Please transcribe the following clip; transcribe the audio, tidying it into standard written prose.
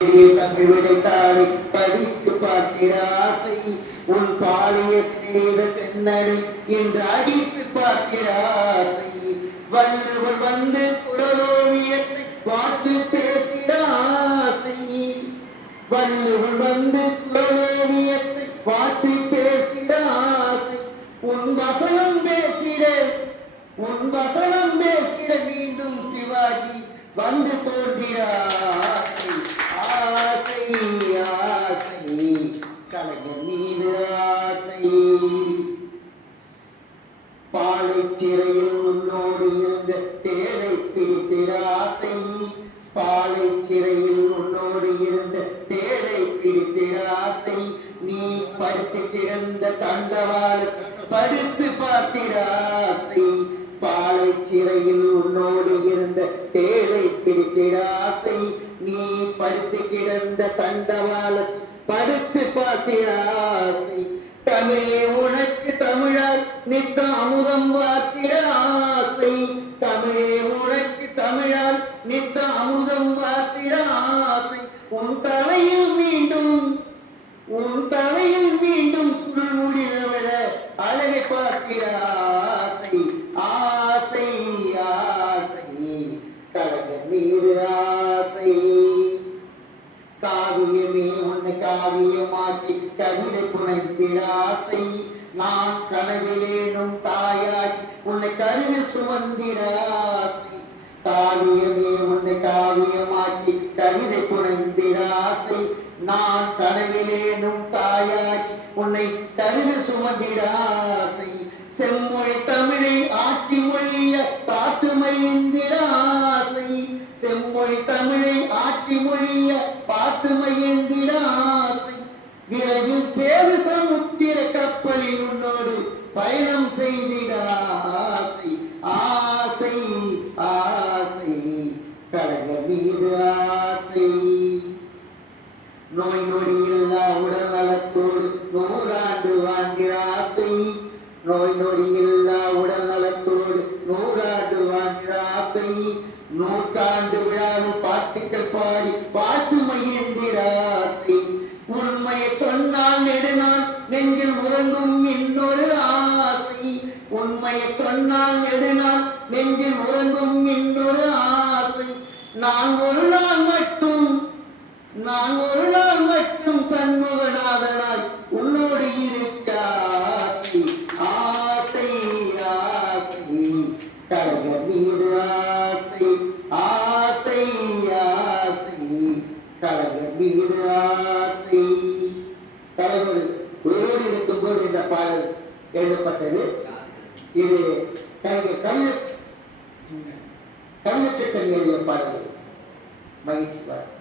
தமிழ் விடைத்தாளை படித்து பார்க்கிற ஆசை உன் பாலிய சிநேக தென்னனை என்று அடித்து பார்க்கிற ஆசை வள்ளுவர் வந்து குரலோவியத்தை பார்த்து பேசிட ஆசை வள்ளுவர் வந்து குரலோவியத்தை பார்த்து பேசிட ஆசை உன் வசனம் பேசிட மீண்டும் சிவாஜி வந்து தோன்றிற ஆசை ஆசை ஆசை கலைஞர் மீது ஆசை பாலை சிறையில் உன்னோடு இருந்த தேனை பிடித்திட ஆசை பாலை சிறையில் உன்னோடு இருந்த தேனை பிடித்திட ஆசை நீ படுத்து கிடந்த தண்டவாள் படுத்து பார்த்திட ஆசை பாலை சிறையில் உன்னோடு இருந்த தேனை பிடித்திட ஆசை நீ படுத்து கிடந்த தண்டவாள படுத்து பார்த்திட ஆசை தமிழே உனக்கு தமிழால் நித்த அமுதம் வார்த்திட ஆசை தமிழே உனக்கு தமிழால் நித்த அமுதம் வார்த்திட ஆசை உன் தலையில் மீண்டும் சுருள் முடிவிட அழகை பார்த்திட ஆசை ஆசை ஆசை கலைஞர் மீது ஆசை காவியமே உன்னை காவியமாக்கி கவிதை புனைந்திட ஆசை நான் கனவிலேனும் தாயாகி உன்னை கருவில் சுமந்திட ஆசை காவியமே உன்னை காவியமாக்கி கவிதை புனைந்திட ஆசை நான் கனவிலேனும் தாயாகி உன்னை கருவில் சுமந்திட ஆசை செம்மொழி தமிழை ஆட்சி மொழிய பார்த்து மகிழ்ந்திட ஆசை செம்மொழி தமிழை ஆட்சி மொழிய பார்த்து மகிழ்ந்திட ஆசை விரைவில் சேது சமுத்திர கப்பலில் உன்னோடு பயணம் செய்திட ஆசை ஆசை ஆசை கலைஞர் மீது ஆசை நோய் நொடி இல்லா உடல் நலத்தோடு 100 ஆண்டு வாங்கிற ஆசை நோய் நொடி இல்லா உடல் நலத்தோடு 100 ஆண்டு வாங்கிற ஆசை நூற்றாண்டு விழாவில் பாட்டுக்கள் பாடி பார்த்து மகிழ்ந்திட ஆசை உண்மையை சொன்னால் நெடுநாள் நெஞ்சில் உறங்கும் இன்னொரு ஆசை உண்மையை சொன்னால் நெடுநாள் நெஞ்சில் உறங்கும் இன்னொரு ஆசை நான் ஒரு நாள் மட்டும் சண்முகநாதனாய் உன்னோடு இருக்க ஆசை ஆசை ஆசை கலைஞர் மீது ஆசை ஆசை ஆசை கலைஞர் மீது ஆசை தலைவர் உயிரோடு இருக்கும் போது இந்த பாடல் எழுதப்பட்டது. இது கவிஞர் கவிஞர் எழுதிய பாடல். மகிழ்ச்சி பாடல்.